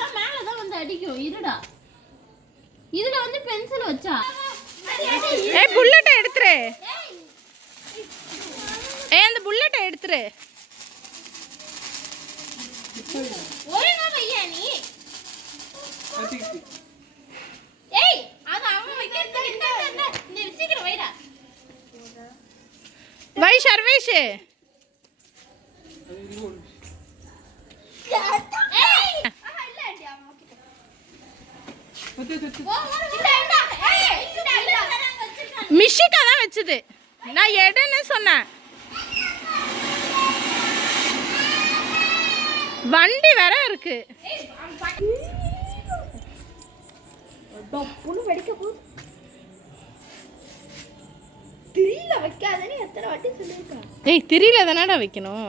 தான் மேல தான் வந்து அடிக்கும். இருடா. இதுல வந்து பென்சில் வச்சா. ஏய் புல்லட்ட எடுத்துரு. ஏய் அந்த புல்லட்ட எடுத்துரு. ஒழுங்கா வையா நீ. ஏய் அது அவன் வைக்கிறது இந்த சீக்கிரம் வைடா. வை சர்வேஷ். மிஷிகா தான் வச்சது. நான் எடுன்னு சொன்னேன். வண்டி வேற இருக்கு. திரியில வைக்காதேன்னு எத்தனை வாட்டி சொல்லிருக்கேன். ஏய் திரியில தானடா வைக்கணும்.